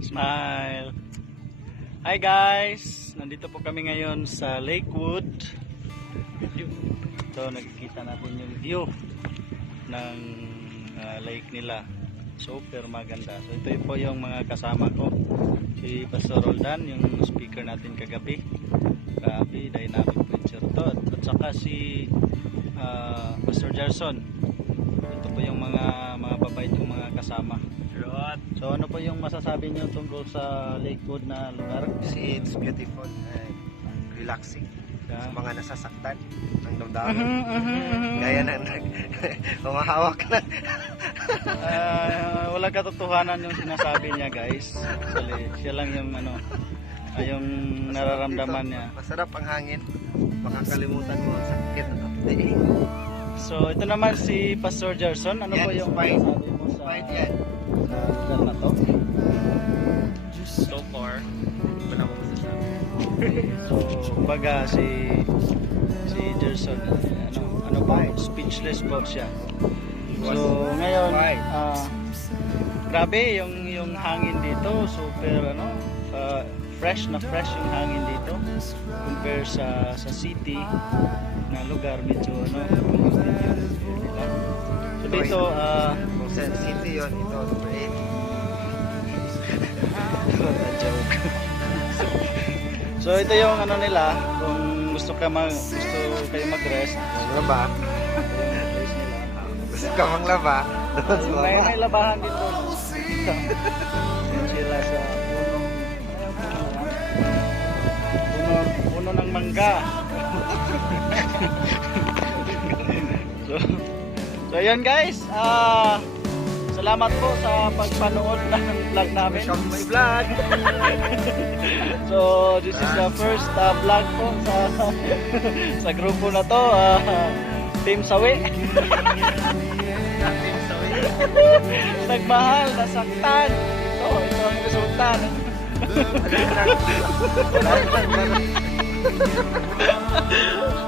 Smile. Hi guys, nandito po kami ngayon sa Lakewood. Ito, nakikita natin yung view ng lake nila. Super maganda. So ito po yung mga kasama ko. Si Pastor Roldan, yung speaker natin kagabi. Grabe, dynamic preacher to. At saka si Pastor Gerson. Ito po yung mga babait yung mga kasama. So ano po yung masasabi niyo tungkol sa Lakewood na lugar? It's beautiful and relaxing. Yeah. Sa mga nasasaktan ng damdamin. Gaya na humahawak na. Walang katotohanan yung sinasabi niya, guys. Actually, siya lang yung yung nararamdaman niya. Masarap ang hangin. Makakalimutan mo ang sakit at update. So ito naman si Pastor Gerson. Ano Yan, po yung fine. masasabi mo sa Fine yan. lugar na to? So far, wala mo masasabi. So kumbaga si Gerson, ano po, speechless po siya. So ngayon, grabe yung hangin dito, super fresh na fresh yung hangin dito compare sa city na lugar, medyo so dito Kung sa city yun, ito super 8. joke. So ito yung nila, kung gusto kayo mag-rest, Laba. place nila. Gusto ka mang laba. Doon sa May laba. labahan dito. Sila sa puno ng mangga. So yun guys, salamat po sa pagpanood ng vlog namin. Welcome to my vlog. So this is the first vlog po sa grupo na to, Team Sawi. Nagmahal, nasaktan. Ito ang resulta. Wala lang.